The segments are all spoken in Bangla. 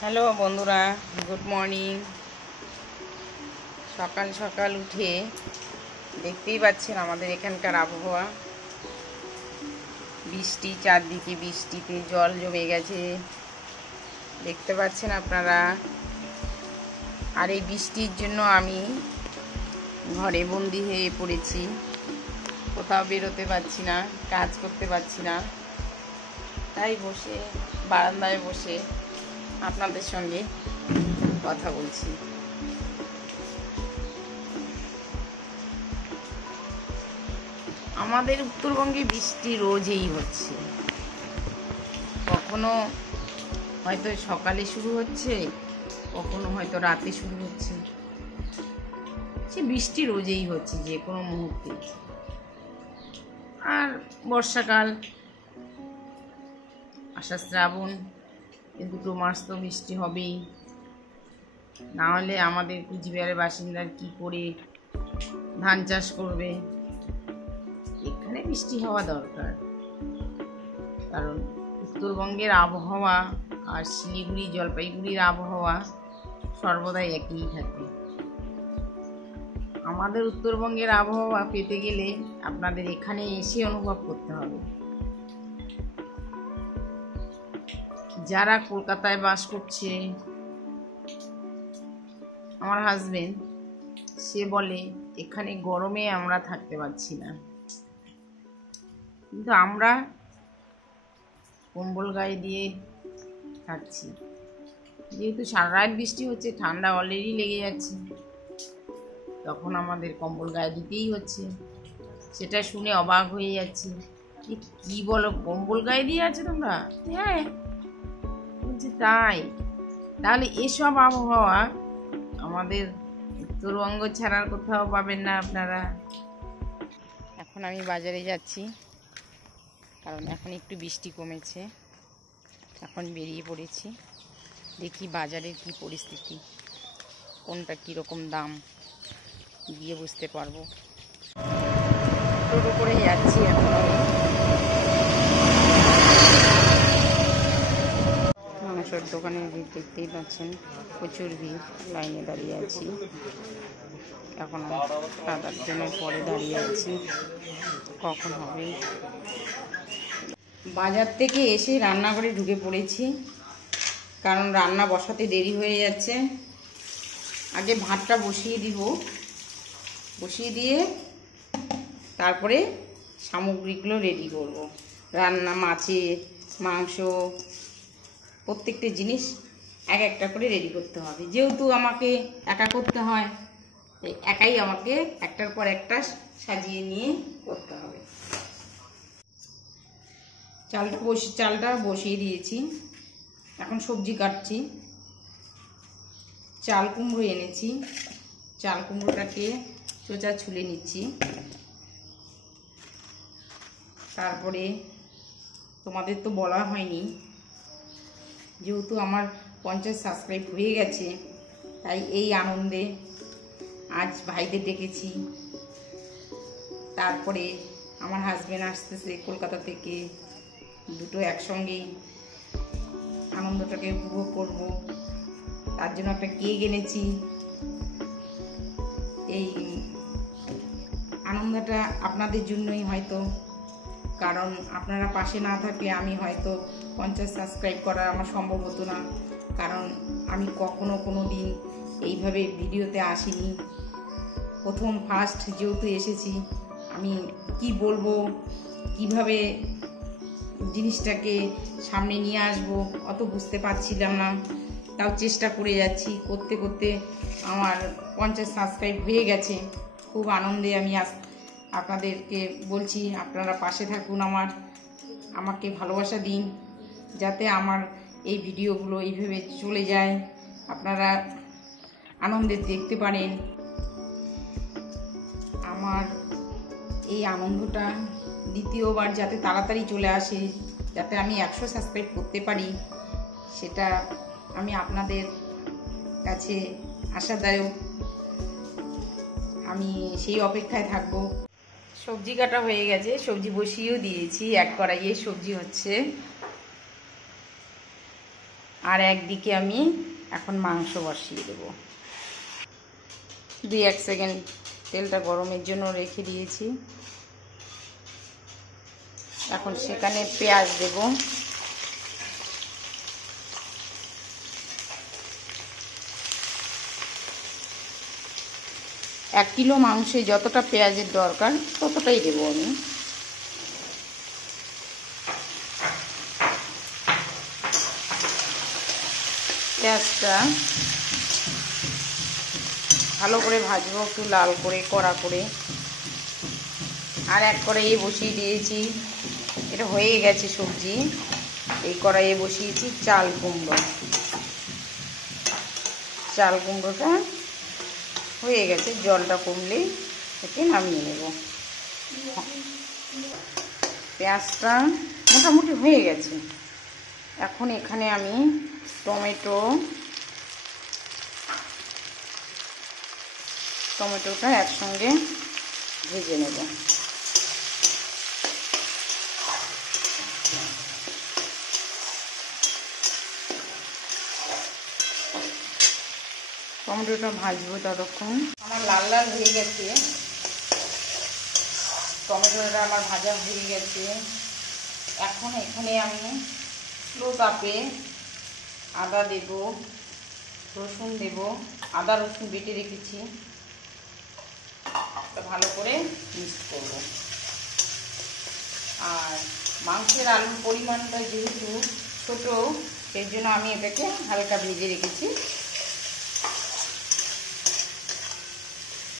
হ্যালো বন্ধুরা, গুড মর্নিং। সকাল সকাল উঠে দেখতেই পাচ্ছেন আমাদের এখানকার আবহাওয়া। বৃষ্টি, চারদিকে বৃষ্টিতে জল জমে গেছে, দেখতে পাচ্ছেন আপনারা। আর এই বৃষ্টির জন্য আমি ঘরে বন্দি হয়ে পড়েছি, কোথাও বেরোতে পারছি না, কাজ করতে পারছি না। তাই বসে বারান্দায় বসে আপনাদের সঙ্গে কথা বলছি। আমাদের উত্তরবঙ্গে বৃষ্টি রোজই হচ্ছে, কখনো হয়তো সকালে শুরু হচ্ছে, কখনো হয়তো রাতে শুরু হচ্ছে। সে বৃষ্টি রোজই হচ্ছে, যে কোনো মুহূর্তে। আর বর্ষাকাল, আষাঢ় শ্রাবণ, এই দুটো মাস তো বৃষ্টি হবেই, না হলে আমাদের কুচবিহারের বাসিন্দার কি করে ধান চাষ করবে? এখানে বৃষ্টি হওয়া দরকার, কারণ উত্তরবঙ্গের আবহাওয়া আর শিলিগুড়ি জলপাইগুড়ির আবহাওয়া সর্বদাই একই থাকে। আমাদের উত্তরবঙ্গের আবহাওয়া পেতে গেলে আপনাদের এখানে এসে অনুভব করতে হবে। যারা কলকাতায় বাস করছে, আমার হাজবেন্ড, সে বলে এখানে গরমে আমরা থাকতে পারছি না, কিন্তু আমরা কম্বল গায়ে দিয়ে থাকছি। যেহেতু সারা রাত বৃষ্টি হচ্ছে, ঠান্ডা অলরেডি লেগে যাচ্ছে, তখন আমাদের কম্বল গায়ে দিতেই হচ্ছে। সেটা শুনে অবাক হয়ে যাচ্ছি, কি বলো, কম্বল গায়ে দিয়ে আছে তোমরা? হ্যাঁ, বলছি তাই। তাহলে এসব আবহাওয়া আমাদের উত্তরবঙ্গ ছাড়ার কোথাও পাবেন না আপনারা। এখন আমি বাজারে যাচ্ছি, কারণ এখন একটু বৃষ্টি কমেছে, এখন বেরিয়ে পড়েছি। দেখি বাজারের কি পরিস্থিতি, কোনটা কীরকম দাম, গিয়ে বুঝতে পারবো। টোটো করে যাচ্ছি এখন আমি। মাংসের দোকানে ভিড় দেখতেই পাচ্ছেন, প্রচুর ভিড়, লাইনে দাঁড়িয়ে আছি। এখন খাওয়ার জন্য পরে দাঁড়িয়ে আছি, কখন হবে। বাজার থেকে এসে রান্নাঘরে ঢুকে পড়েছি, কারণ রান্না বসাতে দেরি হয়ে যাচ্ছে। আগে ভাতটা বসিয়ে দিব, বসিয়ে দিয়ে তারপরে সামগ্রীগুলো রেডি করব। রান্না, মাছের মাংস, প্রত্যেকটা জিনিস এক একটা করে রেডি করতে হবে। যেহেতু আমাকে একা করতে হয়, একাই আমাকে একটার পর একটা সাজিয়ে নিয়ে করতে হবে। চালটা বসিয়ে দিয়েছি, এখন সবজি কাটছি। চাল কুমড়ো এনেছি, চাল কুমড়োটাকে চোচা ছুলে নিচ্ছি। তারপরে তোমাদের তো বলা হয়নি, যেহেতু আমার 50 সাবস্ক্রাইব হয়ে গেছে, তাই এই আনন্দে আজ ভাইদের ডেকেছি। তারপরে আমার হাজব্যান্ড আসতেছে কলকাতা থেকে, দুটো একসঙ্গেই আনন্দটাকে উপভোগ করব। তার জন্য একটা কেক এনেছি। এই আনন্দটা আপনাদের জন্যই হয়তো, কারণ আপনারা পাশে না থাকলে আমি হয়তো 50 সাবস্ক্রাইব করা আমার সম্ভব হতো না। কারণ আমি কখনো কোনো দিন এইভাবে ভিডিওতে আসিনি, প্রথম ফার্স্ট যেহেতু এসেছি। আমি কি বলবো, কিভাবে জিনিসটাকে সামনে নিয়ে আসবো, অত বুঝতে পারছিলাম না। তাও চেষ্টা করে যাচ্ছি, করতে করতে আমার 50 সাবস্ক্রাইব হয়ে গেছে। খুব আনন্দে আমি আপনাদেরকে বলছি, আপনারা পাশে থাকুন, আমাকে ভালোবাসা দিন, যাতে আমার এই ভিডিওগুলো এইভাবে চলে যায়, আপনারা আনন্দে দেখতে পারেন। আমার এই আনন্দটা দ্বিতীয়বার যাতে তাড়াতাড়ি চলে আসে, যাতে আমি 100 সাবস্ক্রাইব করতে পারি, সেটা আমি আপনাদের কাছে আশাদায়ক। আমি সেই অপেক্ষায় থাকবো। সবজি কাটা হয়ে গেছে, সবজি বসিয়েও দিয়েছি, এক কড়াইয়ে সবজি হচ্ছে। আর একদিকে আমি এখন মাংস বসিয়ে দেবো। 2-1 সেকেন্ড তেলটা গরমের জন্য রেখে দিয়েছি। এখন সেখানে পেঁয়াজ দেব। এক কিলো মাংসে যতটা পেঁয়াজের দরকার ততটাই দেবো আমি। পেঁয়াজটা ভালো করে ভাজবো, একটু লাল করে কড়া করে। আর এক কড়াইয়ে বসিয়ে দিয়েছি, এটা হয়ে গেছে সবজি। এই কড়াইয়ে বসিয়েছি চাল কুমড়ো। চাল কুমড়োটা হয়ে গেছে, জলটা কমলেই একে নামিয়ে নেব। পেঁয়াজটা মোটামুটি হয়ে গেছে। এখন এখানে আমি টমেটোটা একসঙ্গে ভেজে নেব। টমেটোটা ভাজবো ততক্ষণ। আমার লাল লাল হয়ে গেছে, টমেটোটা আমার ভাজা হয়ে গেছে। এখন এখানে আমি স্লো তাপে আদা দেব, রসুন দেব। আদা রসুন বেটে রেখেছি, ভালো করে মিক্স করব। আর মাংসের আলুর পরিমাণটা যেহেতু ছোট, সেই জন্য আমি এটাকে হালকা ভেজে রেখেছি।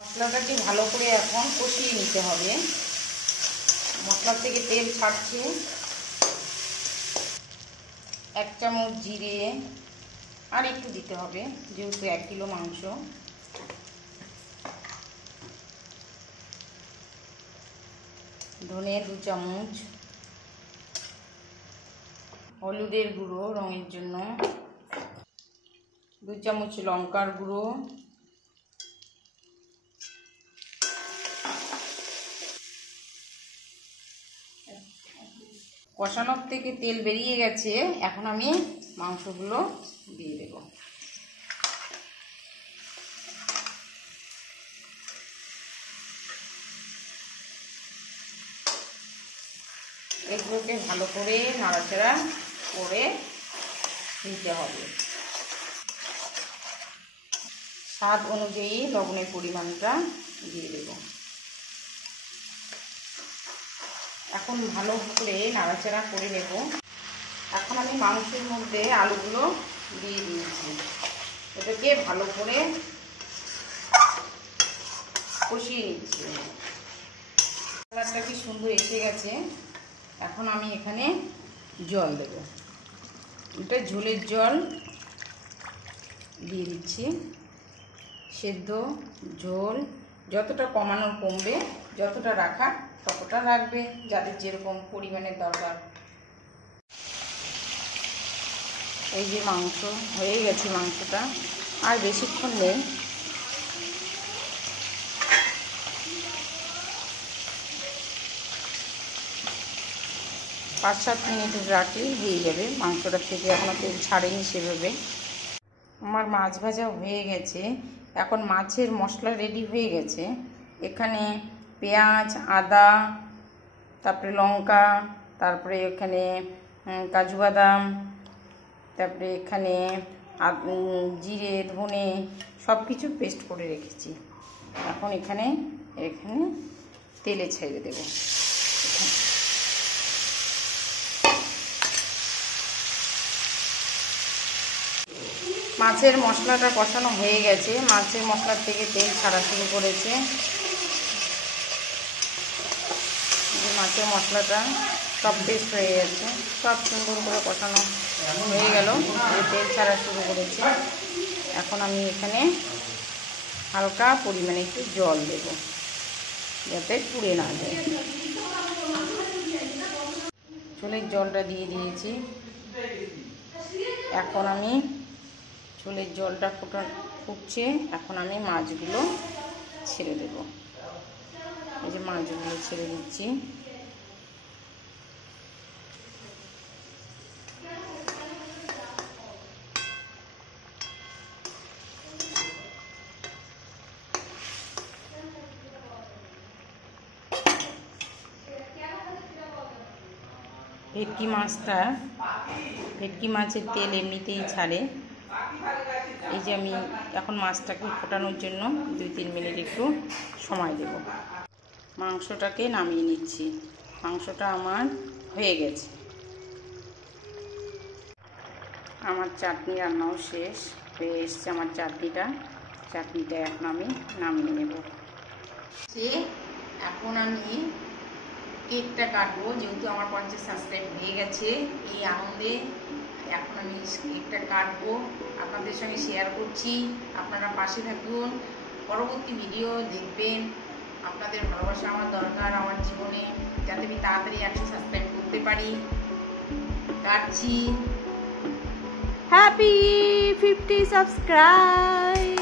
মশলাটাকে ভালো করে এখন কষিয়ে নিতে হবে। মশলা থেকে তেল ছাড়ছে। 1 চামচ জিরে আর একটু দিতে হবে, যেহেতু 1 কিলো মাংস। ধনে 2 চামচ, হলুদের গুঁড়ো রঙের জন্য 2 চামচ, লঙ্কার গুঁড়ো, কষানোর থেকে তেল বেরিয়ে গেছে। এখন আমি মাংসগুলো দিয়ে দেব। এগুলোকে ভালো করে নাড়াচাড়া করে নিতে হবে। স্বাদ অনুযায়ী লবণের পরিমাণটা দিয়ে দেব। এখন ভালো করে নাড়াচাড়া করে নেব। এখন আমি মাংসের মধ্যে আলুগুলো দিয়ে দিয়েছি। এটাকে ভালো করে কষিয়ে নিচ্ছি। কালারটা কি সুন্দর এসে গেছে। এখন আমি এখানে জল দেব। এটা ঝোলের জল দিয়ে দিচ্ছি। সেদ্ধ ঝোল যতটা কমানোর কমবে, যতটা রাখা ততটা রাখবে, যাদের যেরকম পরিমাণের দরকার। এই যে মাংস হয়ে গেছে, মাংসটা আর বেশিক্ষণ নেই। পাঁচ 7 মিনিট রাখলেই হয়ে যাবে। মাংসটা থেকে এখনও তেল ছাড়েনি সেভাবে। আমার মাছ ভাজা হয়ে গেছে। এখন মাছের মশলা রেডি হয়ে গেছে। এখানে পেঁয়াজ, আদা, তারপরে লঙ্কা, তারপরে এখানে কাজু বাদাম, তারপরে এখানে জিরে, ধনে সব কিছু পেস্ট করে রেখেছি। এখন এখানে তেলে ছেড়ে দেব। মাছের মশলাটা কষানো হয়ে গেছে। মাছের মশলার থেকে তেল ছাড়া শুরু করেছে। মাছের মশলাটা সব পেস্ট হয়ে গেছে, সব সুন্দর করে কষানো হয়ে গেল, তেল ছাড়া শুরু করেছে। এখন আমি এখানে হালকা পরিমাণে একটু জল দেব, যাতে পুড়ে না যায়। ঝোলের জলটা দিয়ে দিয়েছি। এখন আমি ঝোলের জলটা ফুটছে। এখন আমি মাছগুলো ছেড়ে দেব। এই যে মাছগুলো ছেড়ে দিচ্ছি। ভেটকি মাছটা, ভেটকি মাছের তেল এমনিতেই ছাড়ে। এই যে আমি এখন মাছটাকে ফোটানোর জন্য 2-3 মিনিট একটু সময় দেব। মাংসটাকে নামিয়ে নিচ্ছি। মাংসটা আমার হয়ে গেছে। আমার চাটনি রান্নাও শেষ হয়ে এসছে। আমার চাটনিটা এখন আমি নামিয়ে নেব। এখন আমি কেকটা কাটবো, যেহেতু আমার 50 সাবস্ক্রাইব হয়ে গেছে। এই আনন্দে এখন আমি কেকটা কাটবো, আপনাদের সঙ্গে শেয়ার করছি। আপনারা পাশে থাকুন, পরবর্তী ভিডিও দেখবেন। আপনাদের ভালোবাসা আমার দরকার আমার জীবনে, যাতে আমি তাড়াতাড়ি 100 সাবস্ক্রাইব করতে পারি। কাটছি। হ্যাপি 50 সাবস্ক্রাইব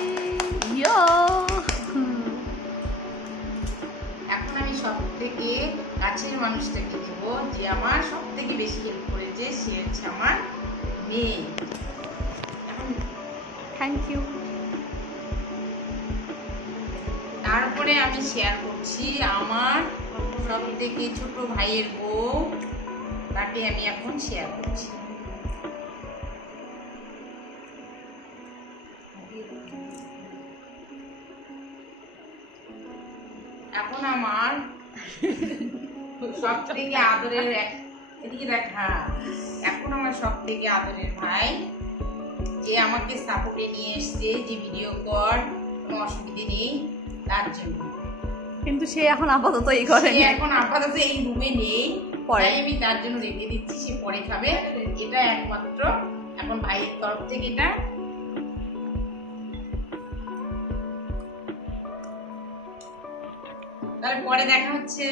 ইয়ো। এখন আমি সব থেকে কাছের মানুষটাকে দেব, যে আমার সব থেকে বেশি হেল্প করেছে, সে হচ্ছে আমার মেয়ে। Thank you. তারপরে আমি শেয়ার করছি আমার সব থেকে ছোট ভাইয়ের বউ, তাকে আমি এখন শেয়ার করছি। এখন আমার সব থেকে আদরের এদিকে দেখা, এখন আমার সব থেকে আদরের ভাই, যে আমাকে সাপোর্টে নিয়ে এসছে, যে ভিডিও কর, কোনো অসুবিধে নেই তার জন্য। কিন্তু সে এখন আপাতত এই ঘরে, সে এখন আপাতত এই রুমে নেই, তাই আমি তার জন্য রেখে দিচ্ছি। সে পরে খাবে। এটা একমাত্র এখন ভাইয়ের তরফ থেকে এটা। তারপরে দেখা হচ্ছে।